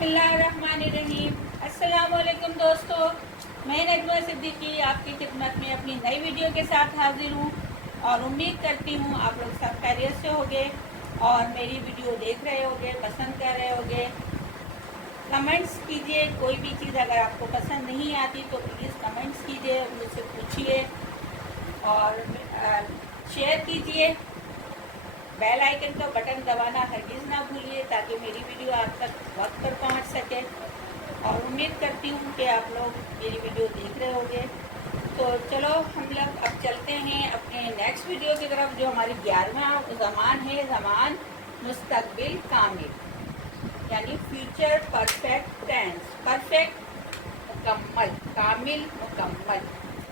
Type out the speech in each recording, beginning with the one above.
बिस्मिल्लाहिर्रहमानिर्रहीम। अस्सलाम वालेकुम दोस्तों, मैं नजमा सिद्दीकी आपकी खिदमत में अपनी नई वीडियो के साथ हाजिर हूँ और उम्मीद करती हूँ आप लोग सब खैरियत से होंगे और मेरी वीडियो देख रहे होंगे, पसंद कर रहे होंगे। कमेंट्स कीजिए, कोई भी चीज़ अगर आपको पसंद नहीं आती तो प्लीज़ कमेंट्स कीजिए, मुझसे पूछिए और शेयर कीजिए। बेल आइकन का बटन दबाना हरगिज़ ना भूलिए ताकि मेरी वीडियो आप तक वक्त पर पहुंच सके। और उम्मीद करती हूँ कि आप लोग मेरी वीडियो देख रहे होंगे। तो चलो हम लोग अब चलते हैं अपने नेक्स्ट वीडियो की तरफ, जो हमारी 11वां ज़मान है, ज़मान मुस्तक़बिल कामिल, यानी फ्यूचर परफेक्ट टेंस। परफेक्ट मुकम्मल, कामिल मुकम्मल,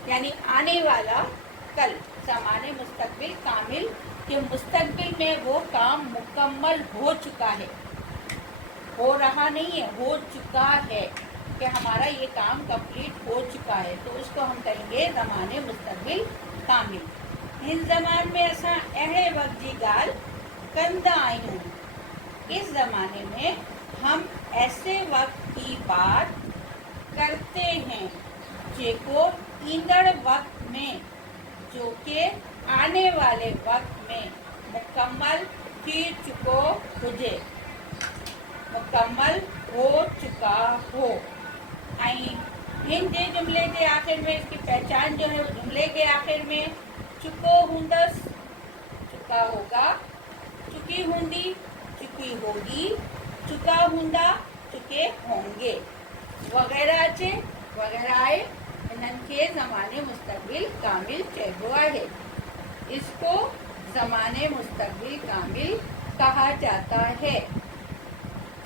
यानी आने वाला कल। ज़माने मुस्तक़बिल कामिल कि मुस्तक़बिल में वो काम मुकम्मल हो चुका है, हो रहा नहीं है, हो चुका है, कि हमारा ये काम कंप्लीट हो चुका है, तो उसको हम कहेंगे ज़माने मुस्तक़बिल कामिल। हिन ज़मान में असां अहिड़े वक्त जी ॻाल्हि कंदा आहियूं। इस ज़माने में हम ऐसे वक्त की बात करते हैं जेको ईंदड़ वक्त में, जो कि आने वाले वक्त में मुकम्मल थी चुको हुजे, मुकम्मल हो चुका हो। हिन जे जुमले के आखिर में इसकी पहचान जो है, जुमले के आखिर में चुको हूंदस, चुका होगा, चुकी हूंदी, चुकी होगी, चुका हूंदा, चुके होंगे, वगैरह अचे, वगैरह आए। इन्हनि खे ज़माने मुस्तक़बिल कामिल चइबो आहे। इसको ज़माने मुस्तक़बिल कामिल कहा जाता है।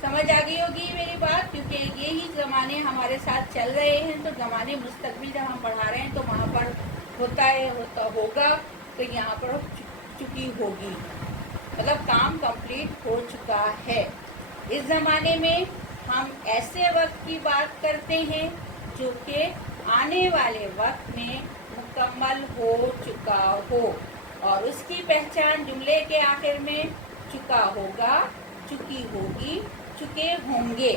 समझ आ गई होगी मेरी बात, क्योंकि ये ही ज़माने हमारे साथ चल रहे हैं। तो ज़माने मुस्तक़बिल जब हम पढ़ा रहे हैं तो वहाँ पर होता है, होता होगा, तो यहाँ पर चुकी होगी, मतलब काम कंप्लीट हो चुका है। इस ज़माने में हम ऐसे वक्त की बात करते हैं जो कि आने वाले वक्त में मुकम्मल हो चुका हो, और उसकी पहचान जुमले के आखिर में चुका होगा, चुकी होगी, चुके होंगे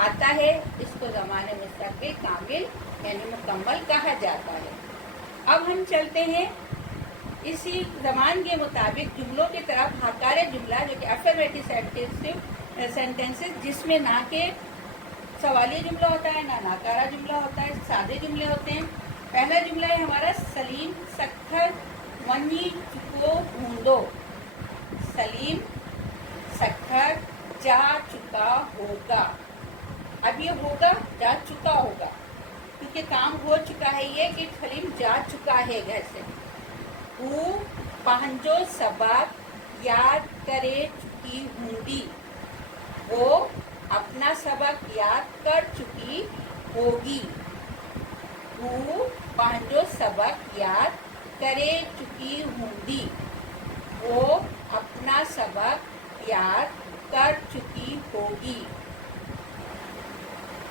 आता है। इसको ज़माने मुस्तक़बिल कामिल यानी मुकम्मल कहा जाता है। अब हम चलते हैं इसी ज़मान के मुताबिक जुमलों की तरफ। हकारे जुमला जो कि अफर्मेटिव सेंटेंसेस, जिसमें ना के सवाली जुमला होता है, ना नाकारा जुमला होता है, सादे जुमले होते हैं। पहला जुमला है हमारा सलीम सखर वनी चुको हूंदो। सलीम सखर जा चुका होगा। अब ये होगा जा चुका होगा, क्योंकि काम हो चुका है, ये कि सलीम जा चुका है घर से। वो पंहिंजो सबक याद करे चुकी हूंदी, वो अपना सबक याद कर चुकी होगी। वो पंहिंजो सबक याद करे चुकी हूंदी, वो अपना सबक याद कर चुकी होगी।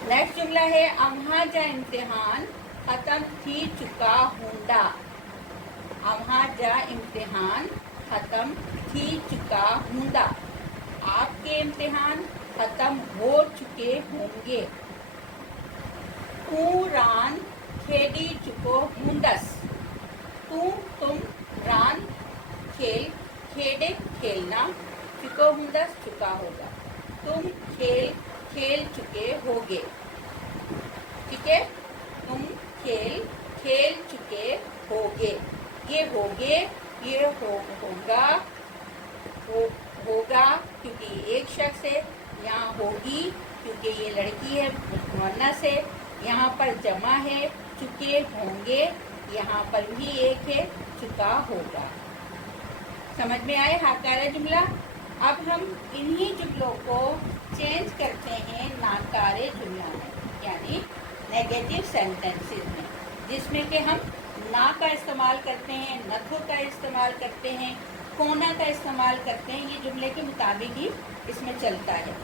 नेक्स्ट जुमला है अम्हा जा इम्तिहान ख़त्म थी चुका हूंदा। अम्हा जा इम्तिहान ख़त्म थी चुका हूंदा, आपके इम्तिहान ख़त्म हो चुके होंगे। तू रान खेडी चुको हूंदस। तू तुम, रान खेल, खेडे खेलना, चुको हूंदस चुका होगा। तुम खेल खेल चुके होगे, ठीक है। तुम खेल खेल चुके होगे। ये होगे, ये होगा, होगा क्योंकि एक शख्स है, यहाँ होगी क्योंकि ये लड़की है, मुअन्नस है, यहाँ पर जमा है, चुके होंगे, यहाँ पर भी एक है, चुका होगा। समझ में आए हकारा जुमला। अब हम इन्हीं जुमलों को चेंज करते हैं नाकारे जुमला में, यानी नेगेटिव सेंटेंसेस में, जिसमें कि हम ना का इस्तेमाल करते हैं, नथो का इस्तेमाल करते हैं, कोना का इस्तेमाल करते हैं। ये जुमले के मुताबिक ही इसमें चलता है।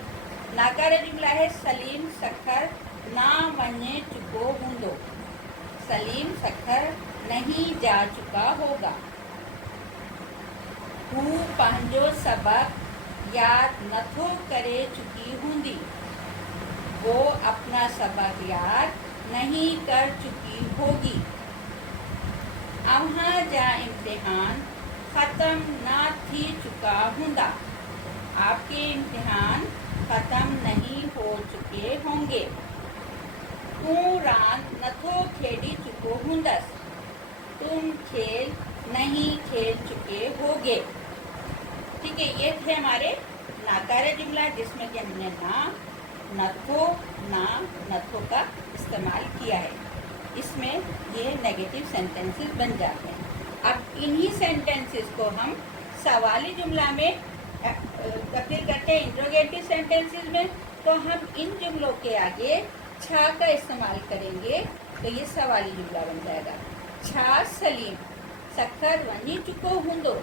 नाकारा जुमला है सलीम सखर ना वने चुको हूंदो। सलीम सखर नहीं जा चुका होगा। हू पंहिंजो सबक याद नथो करे चुकी हूंदी। वो अपना सबक याद नहीं कर चुकी होगी। अम्हा जा इम्तिहान ख़त्म ना थी चुका हुंदा। आपके इम्तिहान ख़त्म नहीं हो चुके होंगे। तू रान नथो खेडी चुको हुंदस। तुम खेल नहीं खेल चुके होगे। ठीक है, ये थे हमारे नाकारे जुमला जिसमें कि हमने नथो का इस्तेमाल किया है। इसमें ये नेगेटिव सेंटेंसेस बन जाते हैं। अब इन्हीं सेंटेंसेस को हम सवाली जुमला में तब्दील करते हैं इंट्रोगेटिव सेंटेंसेस में। तो हम इन जुमलों के आगे छा का इस्तेमाल करेंगे तो ये सवाली जुमला बन जाएगा। छा सलीम सखर वनी चुको हुंदो।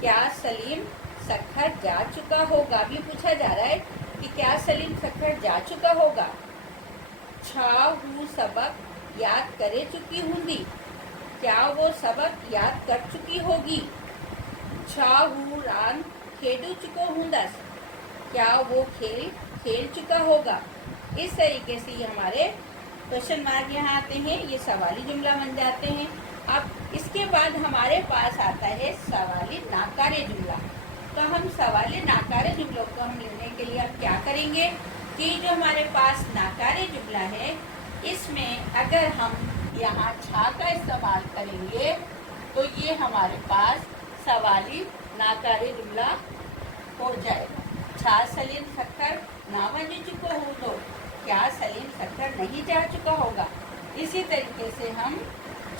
क्या सलीम सखर जा चुका होगा। अभी पूछा जा रहा है कि क्या सलीम सखर जा चुका होगा। छा हूँ सबक याद करे चुकी हुंदी। क्या वो सबक याद कर चुकी होगी। छा हूँ रान खेडू चुको हुंदस। क्या वो खेल खेल चुका होगा। इस तरीके से ये हमारे क्वेश्चन मार्क यहाँ आते हैं, ये सवाली जुमला बन जाते हैं। अब इसके बाद हमारे पास आता है सवाली नाकारे जुमला। तो हम सवाली नाकारे जुमलों को हम लेने के लिए अब क्या करेंगे कि जो हमारे पास नाकारे जुमला है इसमें अगर हम यहाँ छा का इस्तेमाल करेंगे तो ये हमारे पास सवाली नाकारे जुमला हो जाएगा। छा सलीम सखर ना वनी चुको हो तो क्या सलीम सखर नहीं जा चुका होगा। इसी तरीके से हम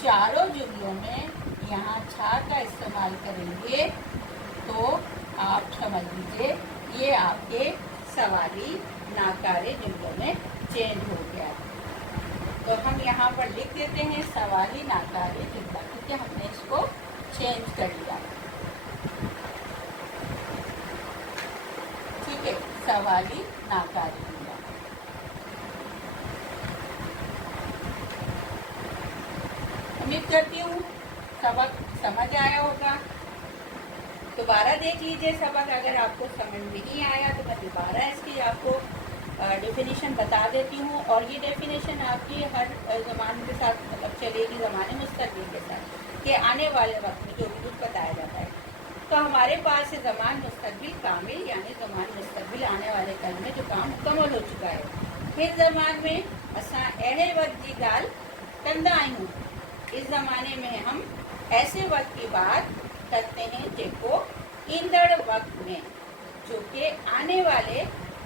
चारों जुमलों में यहाँ छा का इस्तेमाल करेंगे तो आप समझ लीजिए ये आपके सवाली नाकारे जुमलों में चेंज हो गया। तो हम यहाँ पर लिख देते हैं सवाली नाकारे जुमला, क्योंकि हमने इसको चेंज कर लिया। ठीक है, सवाली नाकारे जुमला। उम्मीद करती हूँ सबक समझ आया होगा। दोबारा देख लीजिए सबक, अगर आपको समझ नहीं आया तो मैं दोबारा इसकी आपको डेफिनेशन बता देती हूँ। और ये डेफिनेशन आपकी हर ज़माने के साथ मतलब चलेगी, ज़माने मुस्तक़बिल के साथ, कि आने वाले वक्त में जो भी कुछ बताया जाता है। तो हमारे पास है ज़मान मुस्तक़बिल कामिल, यानी ज़मान मुस्तक़बिल आने वाले कल में जो काम मुकम्मल हो चुका है। फिर ज़मान में असां अहिड़े वक्त जी ॻाल्हि कंदा आहियूं। इस ज़माने में हम ऐसे वक्त की बात करते हैं जेको ईंदड़ वक्त में, जो कि आने वाले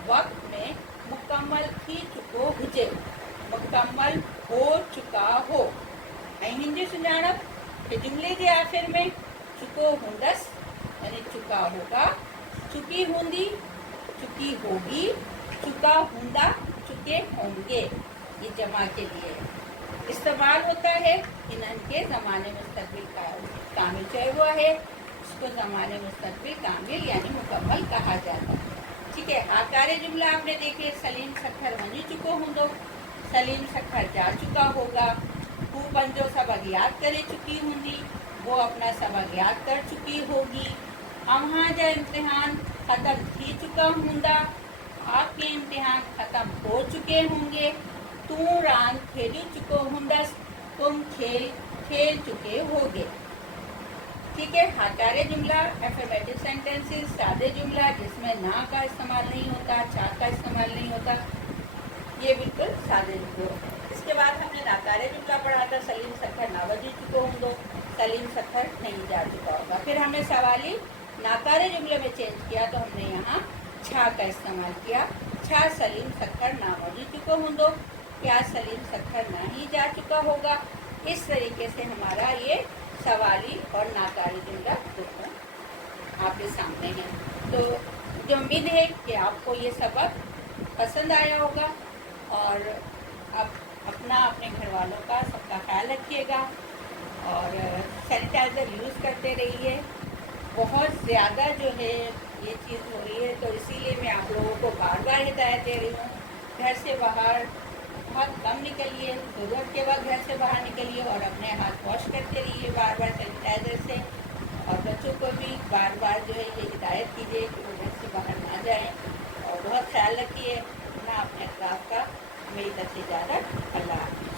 वक्त में मुकम्मल थी चुको हुजे, मुकम्मल हो चुका हो। ऐं हिंदी सुञाणप कि जुमले के आखिर में चुको हुंदस यानी चुका होगा, चुकी हुंदी चुकी होगी, चुका हुंदा चुके होंगे, ये जमा के लिए इस्तेमाल होता है। इनके ज़माने मुस्तक़बिल का कामिल चाहे हुआ है उसको ज़माने मुस्तक़बिल कामिल यानी मुकम्मल कहा जाता है। ठीक है, आकारे जुमला आपने देखे सलीम सखर वनी चुको हुंदो, सलीम सखर जा चुका होगा। हू पंजो सबक याद करे चुकी हुंदी, वो अपना सबक याद कर चुकी होगी। अम्हा जा इम्तिहान ख़त्म थी चुका हुंदा, आपके इम्तिहान ख़त्म हो चुके होंगे। तू रान खेली चुको हुंदस, तुम खेल खेल चुके होगे। ठीक है, हाकारे जुमला एफर्मेटिव सेंटेंसेस, सादे जुमला जिसमें ना का इस्तेमाल नहीं होता, चा का इस्तेमाल नहीं होता, ये बिल्कुल सादे जुमले। इसके बाद हमने नाकारे जुमला पढ़ा था, सलीम सखर ना वजी चुको होंदो, सलीम सखर नहीं जा चुका होगा। फिर हमें सवाली नाकारे जुमले में चेंज किया तो हमने यहाँ छा का इस्तेमाल किया। छा सलीम सखर ना वजी चुको होंदो, क्या सलीम सखर ना ही जा चुका होगा। इस तरीके से हमारा ये सवाली और नाकारी जुमला दोनों आपके सामने है। तो मुझे उम्मीद है कि आपको ये सबक पसंद आया होगा और आप अपना अपने घर वालों का सबका ख्याल रखिएगा और सैनिटाइज़र यूज़ करते रहिए। बहुत ज़्यादा जो है ये चीज़ हो रही है, तो इसीलिए मैं आप लोगों को बार बार हिदायत दे रही हूँ, घर से बाहर बहुत कम निकलिए, ज़रूरत के वक्त घर से बाहर निकलिए और अपने हाथ वॉश करते रहिए बार बार सैनिटाइज़र से। और बच्चों को भी बार बार जो है ये हिदायत कीजिए कि वो घर से बाहर ना जाएं और बहुत ख्याल रखिए अपना अपने اطراف کا. میری طرف سے اجازت. اللہ حافظ.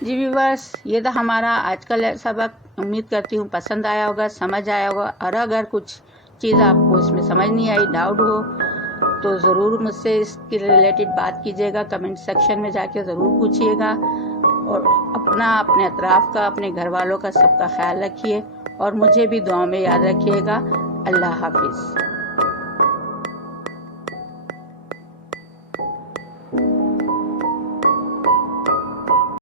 جی ویورس، یہ تھا ہمارا آج کا سبق. امید کرتی ہوں پسند آیا ہوگا، سمجھ آیا ہوگا، اور اگر کچھ چیز آپ کو اس میں سمجھ نہیں آئی، ڈاؤٹ ہو، تو ضرور مجھ سے اس کے ریلیٹڈ بات کیجیے گا. کمنٹ سیکشن میں جا کے ضرور پوچھیے گا. اور اپنے اطراف کا، اپنے گھر والوں کا، سب کا خیال رکھیے، اور مجھے بھی دعاؤں میں یاد رکھیے گا. اللہ حافظ.